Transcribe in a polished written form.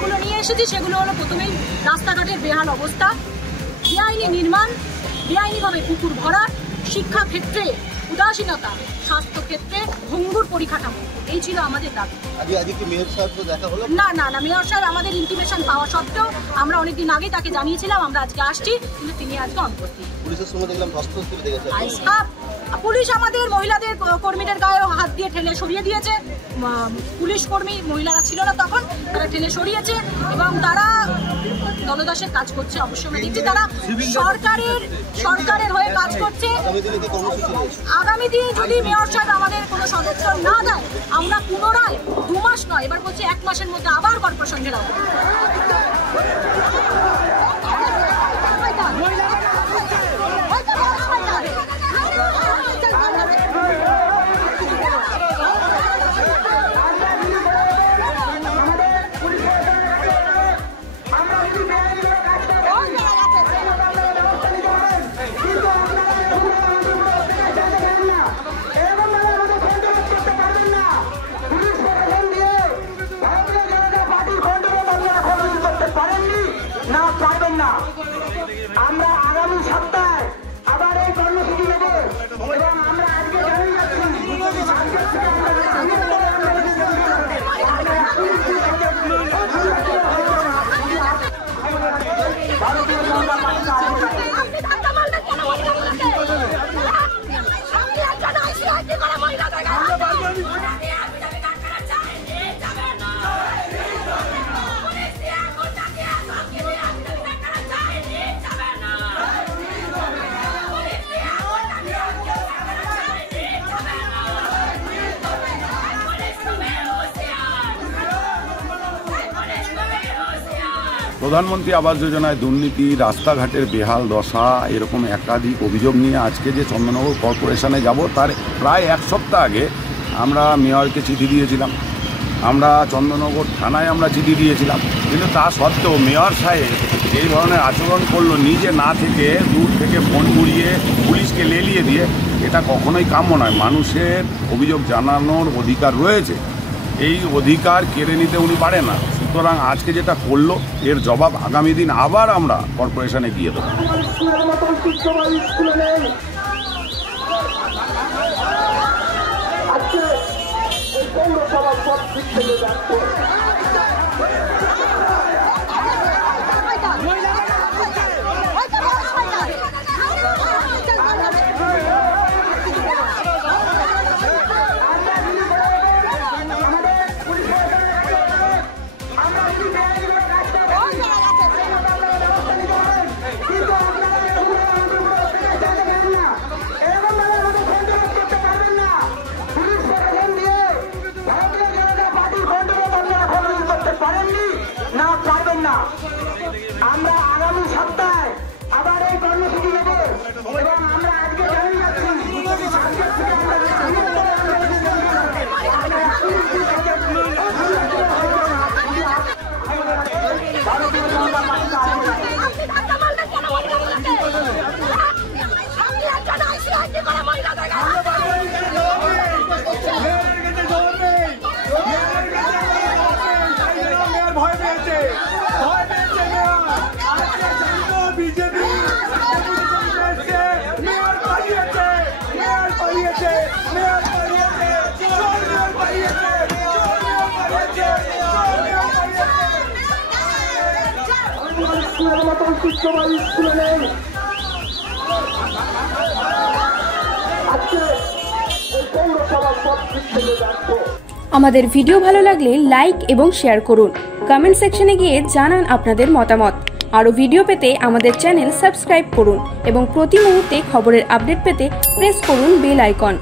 মুদ্রাগুলো নিয়ে এসেছি সেগুলো হলো প্রথমেই রাস্তাঘাটের বেহাল অবস্থা, বেআইনি নির্মাণ, বেআইনিভাবে পুকুর ভরা, শিক্ষা ক্ষেত্রে উদাসীনতা, স্বাস্থ্য ক্ষেত্রে ভঙ্গুর পরিকাঠামো, এই ছিল আমাদের দাবি। না না না, মেয়র সাহেব আমাদের ইন্টিমেশন পাওয়া সত্ত্বেও আমরা অনেকদিন আগে তাকে জানিয়েছিলাম আমরা আজকে আসছি, কিন্তু তিনি আজকে অনুপস্থিত। পুলিশ আমাদের মহিলাদের কর্মীদের গায়ে হাত দিয়ে ঠেলে সরিয়ে দিয়েছে, পুলিশ কর্মী মহিলারা ছিল না তখন, তারা ঠেলে সরিয়েছে এবং তারা দলদাসের কাজ করছে। অবশ্যই আমরা দেখছি তারা সরকারের হয়ে কাজ করছে। আগামী দিনে যদি মেয়র সাহেব আমাদের কোনো সদস্য না দেয়, আমরা পুনরায় 2 মাস নয়, এবার বলছি 1 মাসের মধ্যে আবার কর্পোরেশন ঘেরাও করব। আমরা আগামী সপ্তাহে আবার এই কর্মসূচি নেব এবং আমরা আজকে জানিয়ে প্রধানমন্ত্রী আবাস যোজনায় দুর্নীতি, রাস্তাঘাটের বেহাল দশা, এরকম একাধিক অভিযোগ নিয়ে আজকে যে চন্দননগর কর্পোরেশনে যাব তার প্রায় 1 সপ্তাহ আগে আমরা মেয়রকে চিঠি দিয়েছিলাম, আমরা চন্দননগর থানায় আমরা চিঠি দিয়েছিলাম, কিন্তু তা সত্ত্বেও মেয়র সাহেব এই ধরনের আচরণ করলো, নিজে না থেকে দূর থেকে ফোন ঘুরিয়ে পুলিশকে লেলিয়ে দিয়ে। এটা কখনোই কাম্য নয়। মানুষের অভিযোগ জানানোর অধিকার রয়েছে, এই অধিকার কেড়ে নিতে উনি পারে না। সুতরাং আজকে যেটা করলো এর জবাব আগামী দিন আবার আমরা কর্পোরেশনে গিয়ে দেবো। আমরা আগামী সপ্তাহে আবার এই কর্মসূচি নেব এবং আমরা আজকে জানিয়ে আমাদের ভিডিও ভালো লাগলে লাইক এবং শেয়ার করুন। কমেন্ট সেকশনে গিয়ে জানান আপনাদের মতামত। আরও ভিডিও পেতে আমাদের চ্যানেল সাবস্ক্রাইব করুন এবং প্রতি মুহূর্তে খবরের আপডেট পেতে প্রেস করুন বেল আইকন।